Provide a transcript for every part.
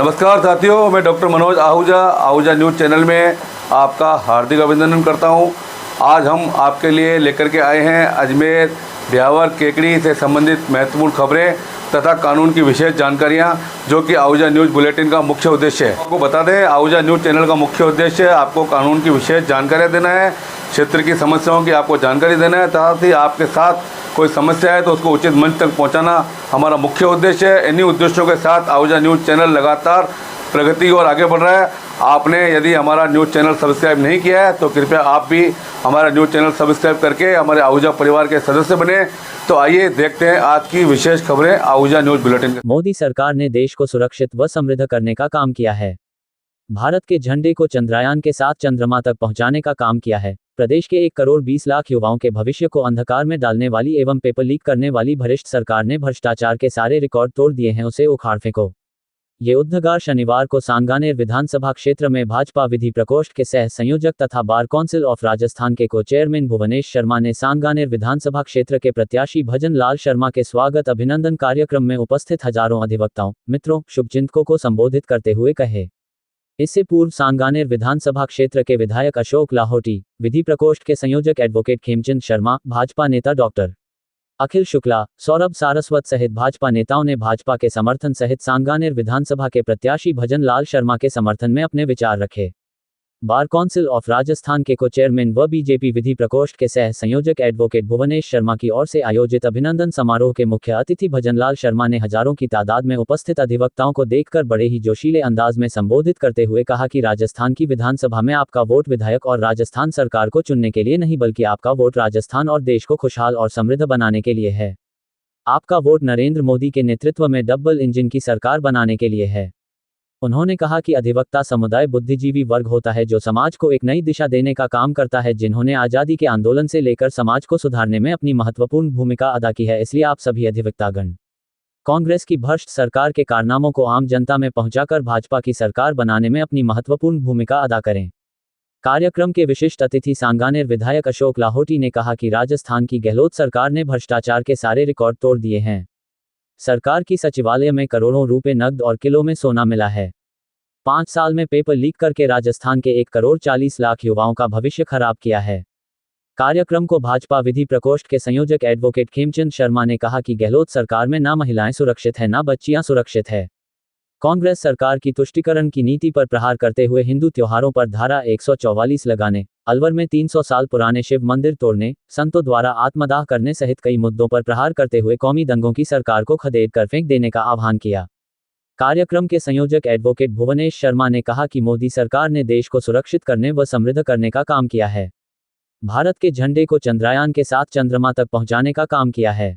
नमस्कार साथियों, मैं doctor Manoj Ahuja news channel में आपका हार्दिक अभिनंदन करता हूं। आज हम आपके लिए लेकर के आए हैं अजमेर ब्यावर केकड़ी से संबंधित महत्वपूर्ण खबरें तथा कानून की विशेष जानकारियां, जो कि आहूजा न्यूज़ बुलेटिन का मुख्य उद्देश्य है। आपको बता दें, आहूजा न्यूज़ चैनल का मुख्य उद्देश्य आपको कानून की विशेष जानकारियाँ देना है, क्षेत्र की समस्याओं की आपको जानकारी देना है, साथ ही आपके साथ कोई समस्या है तो उसको उचित मंच तक पहुंचाना हमारा मुख्य उद्देश्य है। इन्हीं उद्देश्यों के साथ आहूजा न्यूज़ चैनल लगातार प्रगति और आगे बढ़ रहा है। आपने यदि हमारा न्यूज़ चैनल सब्सक्राइब नहीं किया है तो कृपया आप भी हमारा न्यूज़ चैनल सब्सक्राइब करके हमारे आहूजा परिवार के सदस्य बने। तो आइए देखते हैं आज की विशेष खबरें आहूजा न्यूज़ बुलेटिन। मोदी सरकार ने देश को सुरक्षित व समृद्ध करने का काम किया है। भारत के झंडे को चंद्रयान के साथ चंद्रमा तक पहुंचाने का काम किया है। प्रदेश के 1 करोड़ 20 लाख युवाओं के भविष्य को अंधकार में डालने वाली एवं पेपर लीक करने वाली भ्रष्ट सरकार ने भ्रष्टाचार के सारे रिकॉर्ड तोड़ दिए हैं, उसे उखाड़ फेंको। ये उद्गार शनिवार को सांगानेर विधानसभा क्षेत्र में भाजपा विधि प्रकोष्ठ के सह संयोजक तथा बार काउंसिल ऑफ राजस्थान के को चेयरमैन भुवनेश शर्मा ने सांगानेर विधानसभा क्षेत्र के प्रत्याशी भजन लाल शर्मा के स्वागत अभिनंदन कार्यक्रम में उपस्थित हजारों अधिवक्ताओं, मित्रों, शुभचिंतकों को संबोधित करते हुए कहे। इससे पूर्व सांगानेर विधानसभा क्षेत्र के विधायक अशोक लाहोटी, विधि प्रकोष्ठ के संयोजक एडवोकेट खेमचंद शर्मा, भाजपा नेता डॉक्टर अखिल शुक्ला, सौरभ सारस्वत सहित भाजपा नेताओं ने भाजपा के समर्थन सहित सांगानेर विधानसभा के प्रत्याशी भजन लाल शर्मा के समर्थन में अपने विचार रखे। बार काउंसिल ऑफ राजस्थान के को चेयरमैन व बीजेपी विधि प्रकोष्ठ के सह संयोजक एडवोकेट भुवनेश शर्मा की ओर से आयोजित अभिनंदन समारोह के मुख्य अतिथि भजन लाल शर्मा ने हजारों की तादाद में उपस्थित अधिवक्ताओं को देखकर बड़े ही जोशीले अंदाज में संबोधित करते हुए कहा कि राजस्थान की विधानसभा में आपका वोट विधायक और राजस्थान सरकार को चुनने के लिए नहीं, बल्कि आपका वोट राजस्थान और देश को खुशहाल और समृद्ध बनाने के लिए है। आपका वोट नरेंद्र मोदी के नेतृत्व में डबल इंजन की सरकार बनाने के लिए है। उन्होंने कहा कि अधिवक्ता समुदाय बुद्धिजीवी वर्ग होता है जो समाज को एक नई दिशा देने का काम करता है, जिन्होंने आज़ादी के आंदोलन से लेकर समाज को सुधारने में अपनी महत्वपूर्ण भूमिका अदा की है। इसलिए आप सभी अधिवक्तागण कांग्रेस की भ्रष्ट सरकार के कारनामों को आम जनता में पहुंचाकर भाजपा की सरकार बनाने में अपनी महत्वपूर्ण भूमिका अदा करें। कार्यक्रम के विशिष्ट अतिथि सांगानेर विधायक अशोक लाहोटी ने कहा कि राजस्थान की गहलोत सरकार ने भ्रष्टाचार के सारे रिकॉर्ड तोड़ दिए हैं। सरकार की सचिवालय में करोड़ों रुपए नकद और किलो में सोना मिला है। 5 साल में पेपर लीक करके राजस्थान के 1 करोड़ 40 लाख युवाओं का भविष्य खराब किया है। कार्यक्रम को भाजपा विधि प्रकोष्ठ के संयोजक एडवोकेट खेमचंद शर्मा ने कहा कि गहलोत सरकार में ना महिलाएं सुरक्षित है, ना बच्चियां सुरक्षित है। कांग्रेस सरकार की तुष्टीकरण की नीति पर प्रहार करते हुए हिंदू त्योहारों पर धारा 144 लगाने, अलवर में 300 साल पुराने शिव मंदिर तोड़ने, संतों द्वारा आत्मदाह करने सहित कई मुद्दों पर प्रहार करते हुए कौमी दंगों की सरकार को खदेड़ कर फेंक देने का आह्वान किया। कार्यक्रम के संयोजक एडवोकेट भुवनेश शर्मा ने कहा कि मोदी सरकार ने देश को सुरक्षित करने व समृद्ध करने का काम किया है। भारत के झंडे को चंद्रयान के साथ चंद्रमा तक पहुंचाने का काम किया है।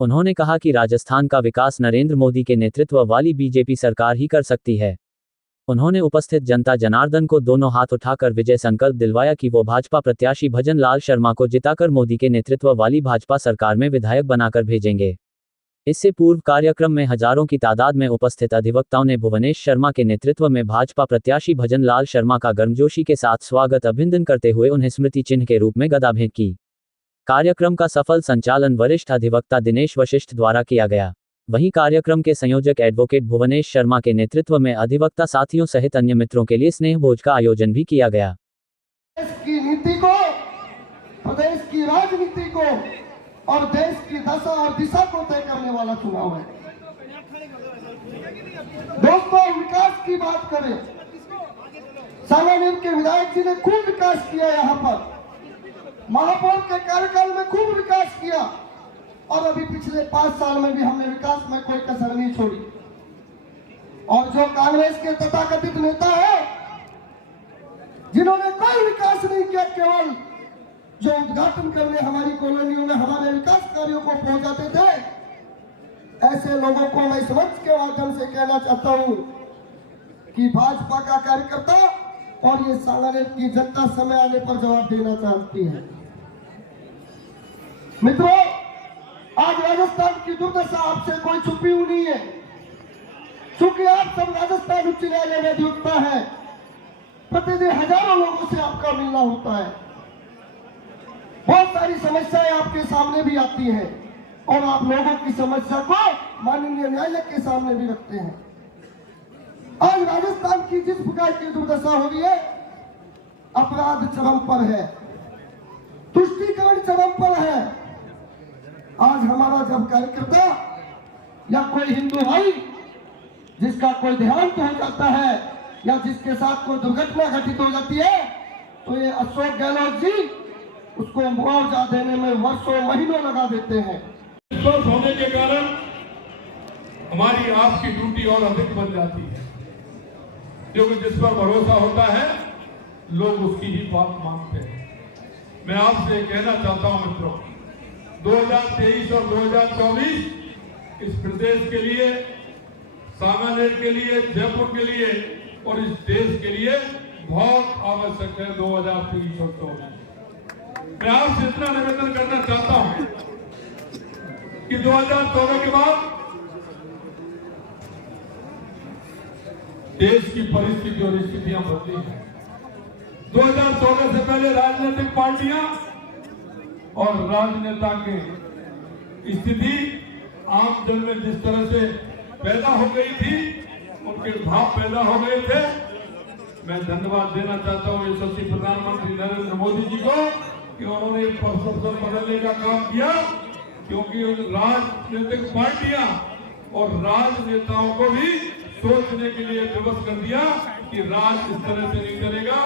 उन्होंने कहा कि राजस्थान का विकास नरेंद्र मोदी के नेतृत्व वाली बीजेपी सरकार ही कर सकती है। उन्होंने उपस्थित जनता जनार्दन को दोनों हाथ उठाकर विजय संकल्प दिलवाया कि वो भाजपा प्रत्याशी भजन लाल शर्मा को जिताकर मोदी के नेतृत्व वाली भाजपा सरकार में विधायक बनाकर भेजेंगे। इससे पूर्व कार्यक्रम में हजारों की तादाद में उपस्थित अधिवक्ताओं ने भुवनेश शर्मा के नेतृत्व में भाजपा प्रत्याशी भजन लाल शर्मा का गर्मजोशी के साथ स्वागत अभिनंदन करते हुए उन्हें स्मृति चिन्ह के रूप में गदा भेंट की। कार्यक्रम का सफल संचालन वरिष्ठ अधिवक्ता दिनेश वशिष्ठ द्वारा किया गया। वहीं कार्यक्रम के संयोजक एडवोकेट भुवनेश शर्मा के नेतृत्व में अधिवक्ता साथियों सहित अन्य मित्रों के लिए स्नेह भोज का आयोजन भी किया गया। देश की नीति को, प्रदेश की राजनीति को और देश की दशा और दिशा को तय करने वाला चुनाव है। दोस्तों, विकास की बात करें, सांगानेर के विधायक जी ने खूब विकास किया। यहाँ पर महापौर के कार्यकाल में खूब विकास किया और अभी पिछले 5 साल में भी हमने विकास में कोई कसर नहीं छोड़ी। और जो कांग्रेस के तथाकथित नेता है जिन्होंने कोई विकास नहीं किया, केवल जो उद्घाटन करने हमारी कॉलोनियों में हमारे विकास कार्यों को पहुंचाते थे, ऐसे लोगों को मैं इस मंच के माध्यम से कहना चाहता हूं कि भाजपा का कार्यकर्ता और ये सांगानेर की जनता समय आने पर जवाब देना चाहती है। मित्रों, आज राजस्थान की दुर्दशा आपसे कोई छुपी हुई नहीं है, क्योंकि आप सब राजस्थान उच्च न्यायालय में अधिवक्ता है। प्रतिदिन हजारों लोगों से आपका मिलना होता है। बहुत सारी समस्याएं आपके सामने भी आती हैं और आप लोगों की समस्या को माननीय न्यायालय के सामने भी रखते हैं। राजस्थान की जिस प्रकार की दुर्दशा हो रही है, अपराध चरम पर है, तुष्टीकरण चरम पर है। आज हमारा जब कार्यकर्ता या कोई हिंदू भाई जिसका कोई देहांत हो जाता है या जिसके साथ कोई दुर्घटना घटित हो जाती है, तो ये अशोक गहलोत जी उसको मुआवजा देने में वर्षों महीनों लगा देते हैं। स्वस्थ होने के कारण हमारी आपकी ड्यूटी और अधिक बन जाती है, क्योंकि जिस पर भरोसा होता है लोग उसकी ही बात मानते हैं। मैं आपसे कहना चाहता हूं मित्रों, 2023 और 2024 इस प्रदेश के लिए, सांगानेर के लिए, जयपुर के लिए और इस देश के लिए बहुत आवश्यक है। 2023 और 2024 मैं आपसे इतना निवेदन करना चाहता हूं कि 2014 के बाद देश की परिस्थिति और स्थितियां बदली हैं। 2014 से पहले राजनीतिक पार्टियां और राजनेता की स्थिति आम जन में जिस तरह से पैदा हो गई थी, उनके भाव पैदा हो गए थे। मैं धन्यवाद देना चाहता हूं यशस्वी प्रधानमंत्री नरेंद्र मोदी जी को कि उन्होंने परसेप्शन बदलने का काम किया, क्योंकि राजनीतिक पार्टियां और राजनेताओं को भी सोचने के लिए विवश कर दिया कि राज इस तरह से नहीं चलेगा,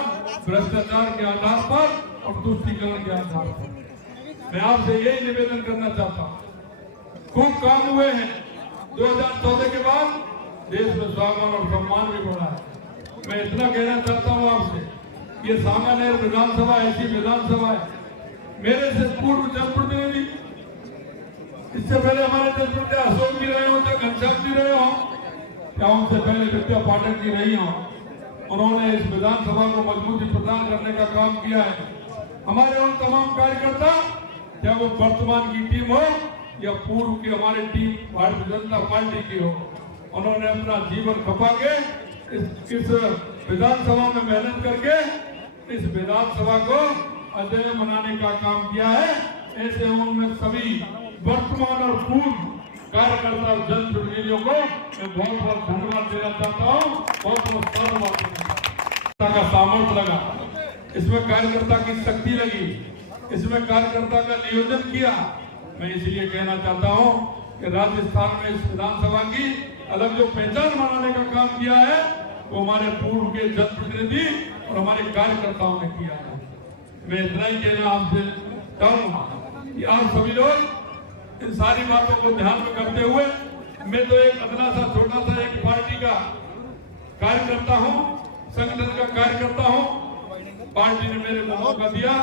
भ्रष्टाचार के आधार पर और तुष्टीकरण के आधार पर। मैं आपसे यही निवेदन करना चाहता हूं। खूब काम हुए हैं। 2014 के बाद देश में स्वाभिमान और सम्मान भी बढ़ा है। मैं इतना कहना चाहता हूं आपसे, ये सांगानेर विधानसभा ऐसी विधानसभा है, मेरे से पूर्व जनप्रतिनिधि, इससे पहले हमारे जनप्रतिनिधि अशोक जी रहे हो, चाहे घनश्याम जी रहे हो, या उनसे पहले विद्या पाठक जी रही हो, उन्होंने इस विधानसभा को मजबूती प्रदान करने का काम किया है। हमारे उन तमाम कार्यकर्ता, चाहे वो वर्तमान की टीम हो या पूर्व की हमारी टीम भारतीय जनता पार्टी की हो, उन्होंने अपना जीवन खपा के इस विधानसभा में मेहनत करके इस विधानसभा को अजय बनाने का काम किया है। ऐसे उनमें सभी वर्तमान और पूर्व कार्यकर्ता और जनप्रतिनिधियों को मैं बहुत बहुत धन्यवाद देना चाहता हूँ, बहुत बहुत धन्यवाद देना का सामर्थ्य लगा, इसमें कार्यकर्ता की शक्ति लगी, इसमें कार्यकर्ता का नियोजन किया। मैं इसलिए कहना चाहता हूँ कि राजस्थान में इस विधानसभा की अलग जो पहचान बनाने का काम किया है वो हमारे पूर्व के जनप्रतिनिधि और हमारे कार्यकर्ताओं ने किया है। मैं इतना ही कहना आपसे चाहूंगा कि आप सभी लोग इन सारी बातों को ध्यान में करते हुए, मैं तो एक अदना सा छोटा सा एक पार्टी का कार्यकर्ता हूँ, संगठन का कार्यकर्ता हूँ। पार्टी ने मेरे को मौका दिया,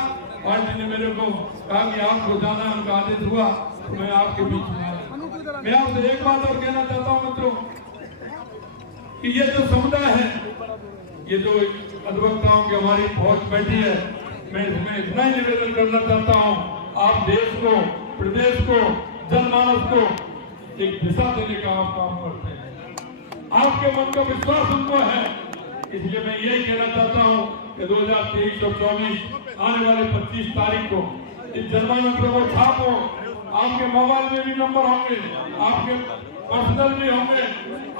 पार्टी ने मेरे को कहा कि आपको जाना है, उनका आदेश हुआ तो मैं आपके बीच में आया। मैं आपसे एक बात और कहना चाहता हूँ मित्रों कि ये जो समुदाय है, ये जो अधिवक्ताओं की हमारी फौज बैठी है, मैं इसमें इतना ही निवेदन करना चाहता हूँ, आप देश को, प्रदेश को, जनमानस को एक दिशा देने का आप काम करते हैं। आपके मन का विश्वास उनको है, इसलिए मैं यही कहना चाहता हूँ कि 2023 और 24 आने वाले 25 तारीख को इस जनमानस को छापो। आपके मोबाइल में भी नंबर होंगे, आपके पर्सनल भी होंगे,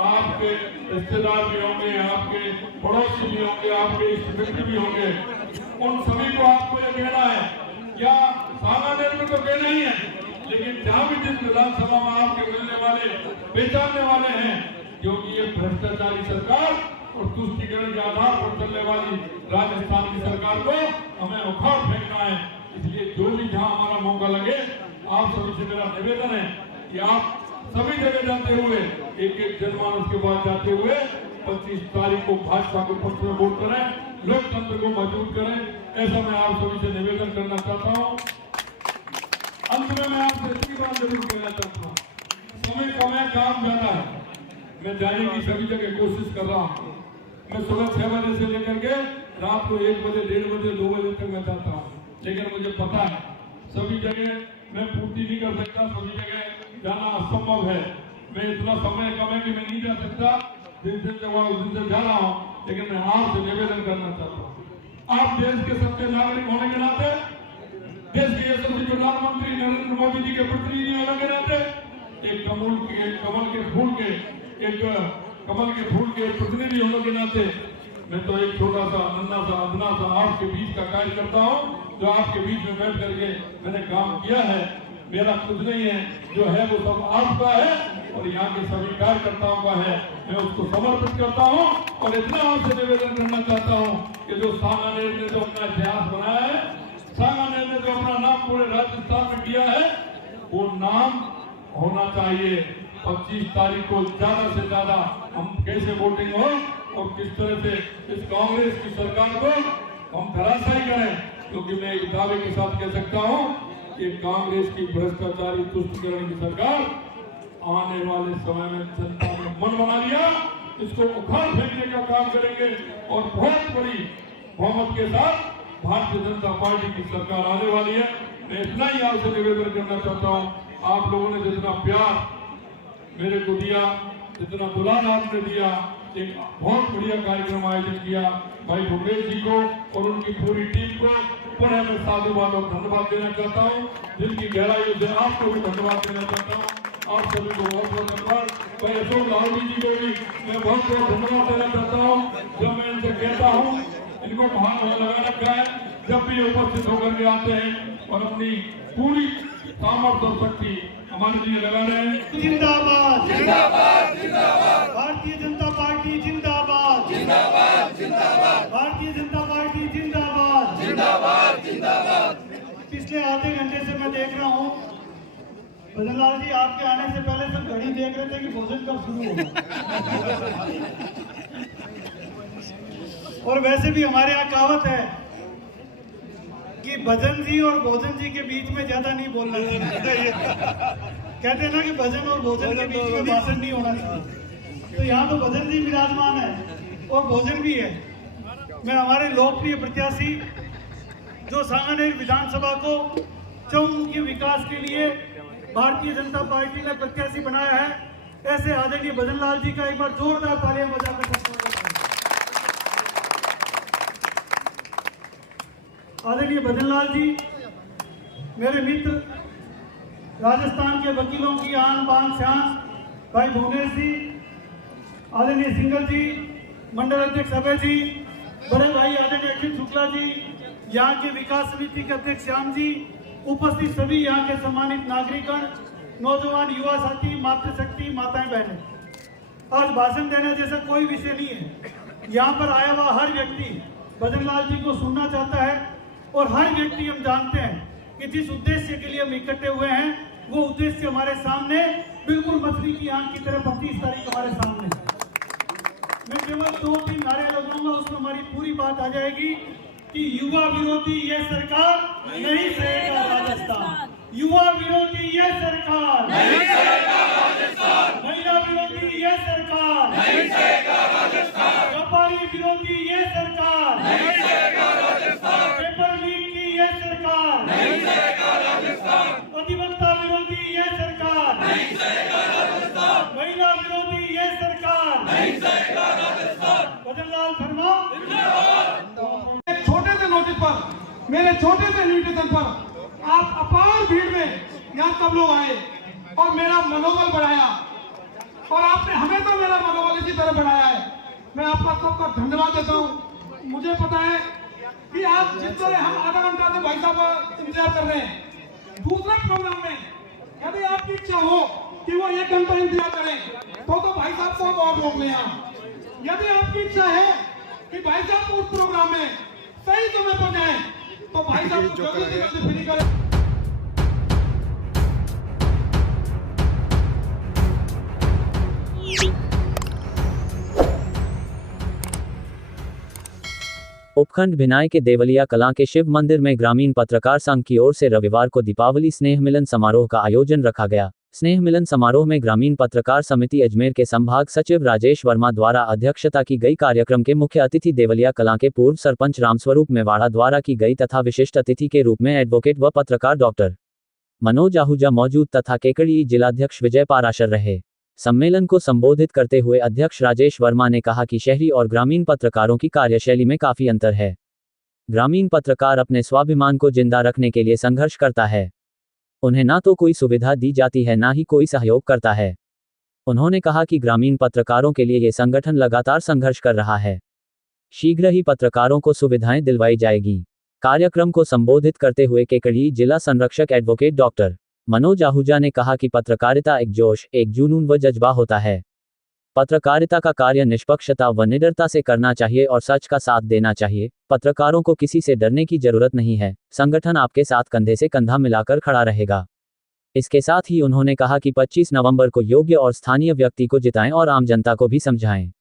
आपके रिश्तेदार भी होंगे, आपके पड़ोसी भी होंगे, आपके इष्ट मित्र भी होंगे। उन सभी को आपको ये कहना है, या सांगानेर में तो कहना ही है, लेकिन जहाँ भी जिस विधानसभा में आपके मिलने वाले, पहचानने वाले हैं, क्योंकि ये भ्रष्टाचारी सरकार और तुष्टीकरण के आधार पर चलने वाली राजस्थान की सरकार को हमें उखाड़ फेंकना है। इसलिए जो भी जहाँ हमारा मौका लगे, आप सभी से मेरा निवेदन है कि आप सभी जगह जाते हुए, एक एक जनमानस के बाद जाते हुए 25 तारीख को भाजपा के पक्ष में वोट करें, लोकतंत्र को मजबूत करें। ऐसा मैं आप सभी से निवेदन करना चाहता हूँ। अंत में मैं आपसे इतनी बात जरूर कहना चाहता हूँ, समय कम है, काम ज्यादा है। मैं जाने की सभी जगह कोशिश कर रहा हूँ। मैं सुबह 6 बजे से लेकर के रात को 1 बजे, 1:30 बजे, 2 बजे तक मैं जाता हूँ, लेकिन मुझे पता है सभी जगह मैं पूर्ति नहीं कर सकता, सभी जगह जाना असंभव है। मैं इतना समय कम है कि मैं नहीं जा सकता, जिस दिन से उस दिन से जा रहा हूँ, लेकिन मैं आपसे निवेदन करना चाहता हूँ। आप देश के सच्चे नागरिक होने के नाते, देश के यशस्वी प्रधानमंत्री नरेंद्र मोदी जी के प्रतिनिधि होने के नाते, एक कमल के फूल के एक कमल के फूल के प्रतिनिधि होने के नाते मैं तो एक छोटा सा नन्हा सा अदना सा आपके बीच का कार्य करता हूँ, जो आपके बीच में बैठ करके मैंने काम किया है। मेरा कुछ नहीं है, जो है वो सब आपका है और यहाँ के सभी कार्यकर्ताओं का है। मैं उसको समर्पित करता हूँ और इतना आपसे निवेदन करना चाहता हूँ कि जो सांगानेर ने जो अपना इतिहास बनाया है, सांगानेर ने जो अपना नाम पूरे राजस्थान में किया है, वो नाम होना चाहिए। 25 तारीख को ज्यादा से ज्यादा हम कैसे वोटिंग हो और किस तरह से इस कांग्रेस की सरकार को हम धराशायी करें, क्योंकि मैं एक दावे के साथ कह सकता हूं कि कांग्रेस की भ्रष्टाचारी तुष्टिकरण की सरकार आने वाले समय में जनता ने मन बना लिया, इसको उखाड़ फेंकने का काम करेंगे और बहुत बड़ी बहुमत के साथ भारतीय जनता पार्टी की सरकार आने वाली है। मैं इतना ही आपसे निवेदन करना चाहता हूँ, आप लोगों ने जितना प्यार मेरे को दिया, जितना दुलार आपने दिया, एक बहुत बढ़िया कार्यक्रम आयोजित किया। भाई भूपेश जी को और उनकी पूरी टीम को पुनः मैं साधुवाद और धन्यवाद देना चाहता हूँ। दिल की गहराइयों से आपको भी धन्यवाद देना चाहता हूँ। आप सभी को बहुत बहुत धन्यवाद। भाई अशोक लाहौरी जी को भी मैं बहुत बहुत धन्यवाद देना चाहता हूँ। जब मैं इनसे कहता हूँ, इनको भाग लगा रखा है, जब भी उपस्थित होकर के आते हैं और अपनी पूरी सामर्थ्य और शक्ति हमारे लिए लगा रहे हैं। जिंदाबाद जिंदाबाद जिंदाबाद, भारतीय जनता पार्टी जिंदाबाद जिंदाबाद जिंदाबाद, भारतीय जनता पार्टी जिंदाबाद जिंदाबाद जिंदाबाद। पिछले आधे घंटे से मैं देख रहा हूँ, भजन लाल जी आपके आने से पहले सब घड़ी देख रहे थे कि भोजन कब शुरू होगा। और वैसे भी हमारे यहाँ कहावत है कि भजन जी और भोजन जी के बीच में ज्यादा नहीं बोलना चाहिए। कहते हैं ना कि भजन और भोजन के बीच में भाषण नहीं होना चाहिए। तो यहाँ तो भजन जी विराजमान है और भोजन भी है। मैं हमारे लोकप्रिय प्रत्याशी जो सांगानेर विधानसभा को चहुमुखी विकास के लिए भारतीय जनता पार्टी ने प्रत्याशी बनाया है, ऐसे आदरणीय भजन लाल जी का एक बार जोरदार तालियां बजाकर आदरणीय भजन लाल जी मेरे मित्र, राजस्थान के वकीलों की आन बान शान भाई भुवनेश जी, आदरणीय सिंगल जी, मंडल अध्यक्ष अभय जी, बड़े भाई आदरणीय अखिल शुक्ला जी, यहाँ के विकास समिति के अध्यक्ष श्याम जी, उपस्थित सभी यहाँ के सम्मानित नागरिकगण, नौजवान युवा साथी, मातृशक्ति, माताएं बहनें, आज भाषण देने जैसा कोई विषय नहीं है। यहाँ पर आया हुआ हर व्यक्ति भजन लाल जी को सुनना चाहता है और हर व्यक्ति हम जानते हैं कि जिस उद्देश्य के लिए हम इकट्ठे हुए हैं वो उद्देश्य हमारे सामने बिल्कुल मछली की आंख की तरह 25 तारीख हमारे सामने है। मैं केवल 2-3 नारे लगाऊंगा, उसमें हमारी पूरी बात आ जाएगी कि युवा विरोधी ये सरकार नहीं सहेगा राजस्थान, युवा विरोधी ये सरकार नहीं सहेगा राजस्थान, महिला विरोधी ये सरकार नहीं सहेगा राजस्थान, व्यापारी विरोधी ये सरकार नहीं सहेगा राजस्थान, पेपर लीक की ये सरकार नहीं सहेगा राजस्थान, अधिवक्ता विरोधी ये सरकार नहीं सहेगा राजस्थान, महिला विरोधी ये सरकार नहीं सहेगा राजस्थान। भजन लाल शर्मा छोटे से नोटिस पर, मेरे छोटे से इन्विटेशन पर आप अपार भीड़ में यहाँ सब लोग आए और मेरा मनोबल बढ़ाया और आपने हमेशा मेरा मनोबल इसी तरह बढ़ाया है। मैं आपका सबका धन्यवाद देता हूँ। मुझे पता है कि आज जिस तरह हम आधा घंटा से भाई साहब इंतजार कर रहे हैं, दूसरे प्रोग्राम में यदि आपकी इच्छा हो कि वो 1 घंटा इंतजार करें तो भाई साहब को और रोक लें। यदि आपकी इच्छा है कि भाई साहब उस प्रोग्राम में सही समय पर जाएं तो भाई साहब को जल्दी से जल्दी फ्री करें। उपखंड भिनाई के देवलिया कलां के शिव मंदिर में ग्रामीण पत्रकार संघ की ओर से रविवार को दीपावली स्नेह मिलन समारोह का आयोजन रखा गया। स्नेह मिलन समारोह में ग्रामीण पत्रकार समिति अजमेर के संभाग सचिव राजेश वर्मा द्वारा अध्यक्षता की गई। कार्यक्रम के मुख्य अतिथि देवलिया कलां के पूर्व सरपंच रामस्वरूप मेवाड़ा द्वारा की गई तथा विशिष्ट अतिथि के रूप में एडवोकेट व पत्रकार डॉक्टर मनोज आहूजा मौजूद तथा केकड़ी जिलाध्यक्ष विजय पाराशर रहे। सम्मेलन को संबोधित करते हुए अध्यक्ष राजेश वर्मा ने कहा कि शहरी और ग्रामीण पत्रकारों की कार्यशैली में काफी अंतर है। ग्रामीण पत्रकार अपने स्वाभिमान को जिंदा रखने के लिए संघर्ष करता है। उन्हें ना तो कोई सुविधा दी जाती है ना ही कोई सहयोग करता है। उन्होंने कहा कि ग्रामीण पत्रकारों के लिए ये संगठन लगातार संघर्ष कर रहा है। शीघ्र ही पत्रकारों को सुविधाएं दिलवाई जाएगी। कार्यक्रम को संबोधित करते हुए केकड़ी जिला संरक्षक एडवोकेट डॉक्टर मनोज आहूजा ने कहा कि पत्रकारिता एक जोश, एक जुनून व जज्बा होता है। पत्रकारिता का कार्य निष्पक्षता व निडरता से करना चाहिए और सच का साथ देना चाहिए। पत्रकारों को किसी से डरने की जरूरत नहीं है। संगठन आपके साथ कंधे से कंधा मिलाकर खड़ा रहेगा। इसके साथ ही उन्होंने कहा कि 25 नवंबर को योग्य और स्थानीय व्यक्ति को जिताएं और आम जनता को भी समझाएं।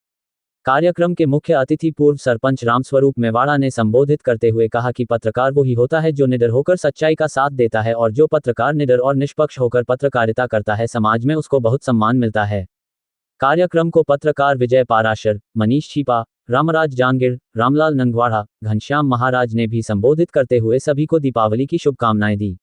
कार्यक्रम के मुख्य अतिथि पूर्व सरपंच रामस्वरूप मेवाड़ा ने संबोधित करते हुए कहा कि पत्रकार वो ही होता है जो निडर होकर सच्चाई का साथ देता है, और जो पत्रकार निडर और निष्पक्ष होकर पत्रकारिता करता है समाज में उसको बहुत सम्मान मिलता है। कार्यक्रम को पत्रकार विजय पाराशर, मनीष छिपा, रामराज जांगिड़, रामलाल नंगवाड़ा, घनश्याम महाराज ने भी संबोधित करते हुए सभी को दीपावली की शुभकामनाएं दी।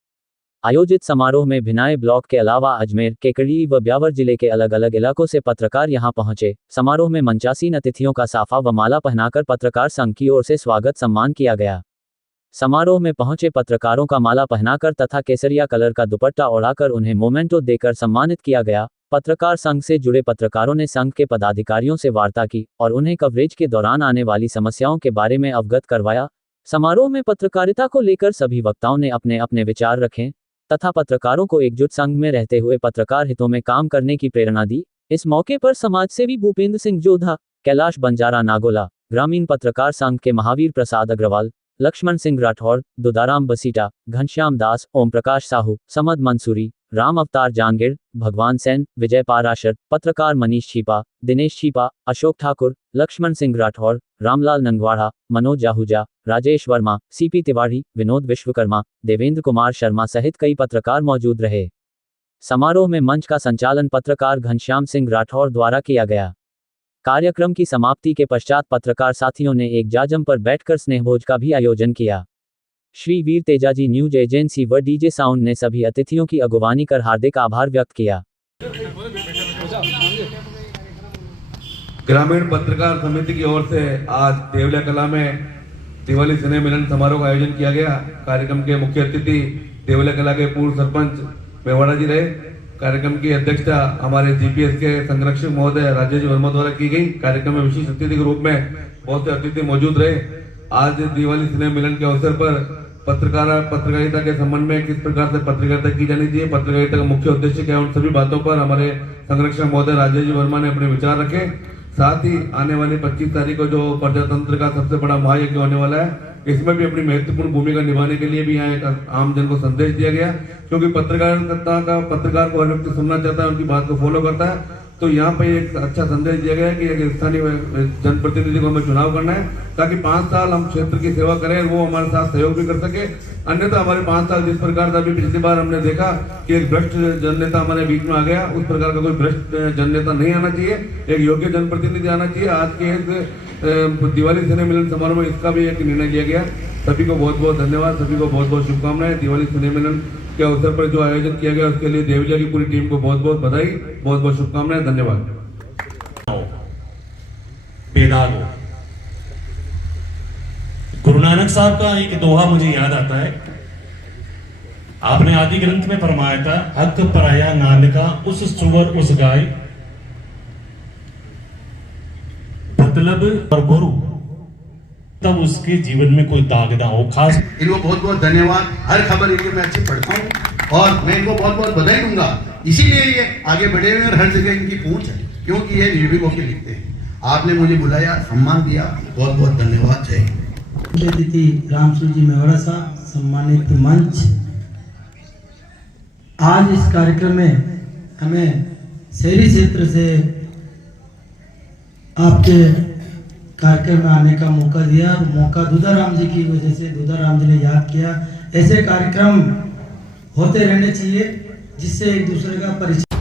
आयोजित समारोह में भिनाई ब्लॉक के अलावा अजमेर, केकड़ी व ब्यावर जिले के अलग अलग इलाकों से पत्रकार यहां पहुंचे। समारोह में मंचासीन अतिथियों का साफा व माला पहनाकर पत्रकार संघ की ओर से स्वागत सम्मान किया गया। समारोह में पहुंचे पत्रकारों का माला पहनाकर तथा केसरिया कलर का दुपट्टा ओढ़ाकर उन्हें मोमेंटो देकर सम्मानित किया गया। पत्रकार संघ से जुड़े पत्रकारों ने संघ के पदाधिकारियों से वार्ता की और उन्हें कवरेज के दौरान आने वाली समस्याओं के बारे में अवगत करवाया। समारोह में पत्रकारिता को लेकर सभी वक्ताओं ने अपने अपने विचार रखे तथा पत्रकारों को एकजुट संघ में रहते हुए पत्रकार हितों में काम करने की प्रेरणा दी। इस मौके पर समाजसेवी भूपेंद्र सिंह जोधा, कैलाश बंजारा नागोला, ग्रामीण पत्रकार संघ के महावीर प्रसाद अग्रवाल, लक्ष्मण सिंह राठौर, दुदाराम बसीटा, घनश्याम दास, ओम प्रकाश साहू, समद मंसूरी, राम अवतार जांगिड़, भगवान सेन, विजय पाराशर, पत्रकार मनीष छिपा, दिनेश छिपा, अशोक ठाकुर, लक्ष्मण सिंह राठौर, रामलाल नंगवाड़ा, मनोज आहूजा, राजेश वर्मा, सीपी तिवारी, विनोद विश्वकर्मा, देवेंद्र कुमार शर्मा सहित कई पत्रकार मौजूद रहे। समारोह में मंच का संचालन पत्रकार घनश्याम सिंह राठौर द्वारा किया गया। कार्यक्रम की समाप्ति के पश्चात पत्रकार साथियों ने एक जाजम पर बैठकर स्नेहभोज का भी आयोजन किया। श्री वीर तेजाजी न्यूज एजेंसी व डीजे साउंड ने सभी अतिथियों की अगुवानी कर हार्दिक आभार व्यक्त किया। ग्रामीण पत्रकार समिति की ओर से आज देवलिया कला में दिवाली स्नेह मिलन समारोह का आयोजन किया गया। कार्यक्रम के मुख्य अतिथि देवलिया कला के पूर्व सरपंच मेवाड़ा जी रहे। कार्यक्रम की अध्यक्षता हमारे जीपीएस के संरक्षक महोदय राजेश वर्मा द्वारा की गई। कार्यक्रम में विशिष्ट अतिथि के रूप में बहुत से अतिथि मौजूद रहे। आज दिवाली स्नेह मिलन के अवसर पर पत्रकारिता के संबंध में किस प्रकार से पत्रकारिता की जानी चाहिए, पत्रकारिता का मुख्य उद्देश्य क्या है, उन सभी बातों पर हमारे संरक्षक महोदय राजेश वर्मा ने अपने विचार रखे। साथ ही आने वाली 25 तारीख को जो प्रजातंत्र का सबसे बड़ा महायज्ञ होने वाला है, इसमें भी अपनी महत्वपूर्ण भूमिका निभाने के लिए भी यहाँ एक आम जन को संदेश दिया गया, क्योंकि पत्रकार को हर व्यक्ति सुनना चाहता है, उनकी बात को फॉलो करता है। तो यहाँ पे एक अच्छा संदेश दिया गया है कि एक स्थानीय जनप्रतिनिधि को हमें चुनाव करना है ताकि 5 साल हम क्षेत्र की सेवा करें, वो हमारे साथ सहयोग भी कर सके। अन्यथा हमारे 5 साल जिस प्रकार से अभी पिछली बार हमने देखा कि एक भ्रष्ट जननेता हमारे बीच में आ गया, उस प्रकार का कोई भ्रष्ट जननेता नहीं आना चाहिए, एक योग्य जनप्रतिनिधि आना चाहिए। आज के इस दिवाली स्नेह मिलन समारोह में इसका भी एक निर्णय लिया गया। सभी को बहुत बहुत धन्यवाद, सभी को बहुत बहुत शुभकामनाएं। दिवाली स्नेह मिलन के अवसर पर जो आयोजन किया गया उसके लिए देवलिया की पूरी टीम को बहुत बहुत बधाई, बहुत बहुत शुभकामनाएं। धन्यवाद। गुरु नानक साहब का एक दोहा मुझे याद आता है। आपने आदि ग्रंथ में फरमाया था, हक पराया नानका उस सुवर उस गाय, मतलब और गुरु तब उसके जीवन में कोई दाग ना हो। खास इनको बहुत बहुत धन्यवाद। हर खबर इनकी मैं अच्छी पढ़ता हूँ और मैं इनको बहुत बहुत बधाई दूंगा। इसीलिए ये आगे बढ़े हुए और हर जगह इनकी पहुंच है, क्योंकि ये निर्भीक होकर लिखते हैं। आपने मुझे बुलाया, सम्मान दिया, बहुत बहुत धन्यवाद। जय हिंद। अतिथि रामसूर जी मेवाड़ा साहब, सम्मानित मंच, आज इस कार्यक्रम में हमें शहरी क्षेत्र से आपके कार्यक्रम में आने का मौका दिया। मौका दुदाराम जी की वजह से, दुदाराम जी ने याद किया। ऐसे कार्यक्रम होते रहने चाहिए जिससे एक दूसरे का परिचय